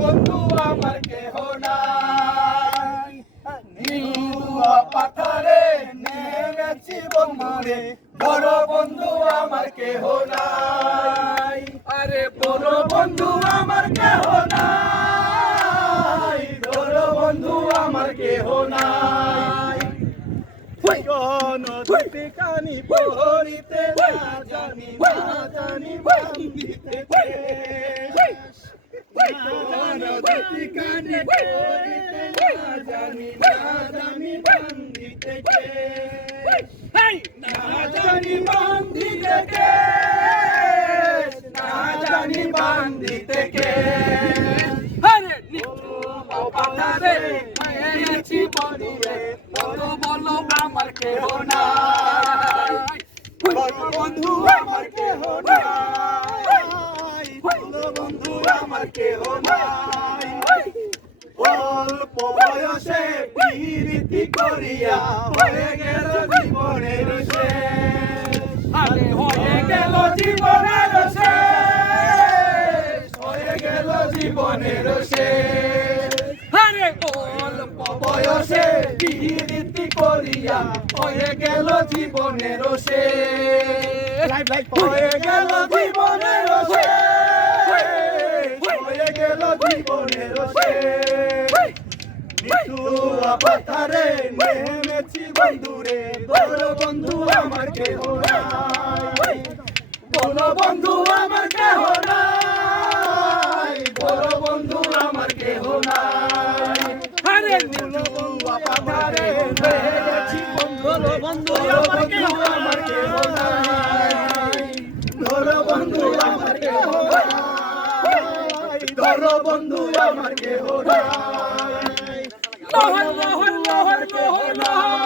বন্ধু আমার কেহ নাই। নিরুয়া পাথারে নেমেছি বন্ধুরে, বড় বন্ধু আমার কেহ নাই। আরে বড় বন্ধু আমার কেহ নাই, বড় বন্ধু আমার কেহ নাই। নদীতে কানি পড়িতে না জানি, না জানি বান্ধিতে নদীতে কানি পড়িতে না জানি, না জানি বান্ধিতে না জানি বান্ধিতে না জানি বান্ধিতে পাথারে মেয়েছি বন্ধুরে, বলো বলো আমার কেহ নাই। বড় বন্ধু আমার কেহ নাই, বড় বন্ধু আমার কেহ নাই। অল্প বয়সে প্রীতি করিয়া হয়ে গেল জীবনের শেষ। আরে হয়ে গেল জীবনের শেষ, হয়ে গেল জীবনের শেষ। আরে অল্প বয়সে প্রীতি করিয়া হয়ে গেল জীবনের শেষ, হয়ে গেল জীবনের শেষ, হয়ে গেল জীবনের শেষ। নিতুয়া পাথারে নেমেছি বন্ধুরে, বড় বন্ধু আমার কেহ নাই। বড় বন্ধু আমার কেহ নাই, বড় বন্ধু আমার কেহ নাই। আরে নিতুয়া পাথারে নেমেছি বন্ধুরে, বন্ধু আমার কেহ আমার কেহ নাই। বড় বন্ধু আমার কেহ নাই, বড় বন্ধু আমার কেহ নাই। লোহর লোহর লোহর লোহর লোহর।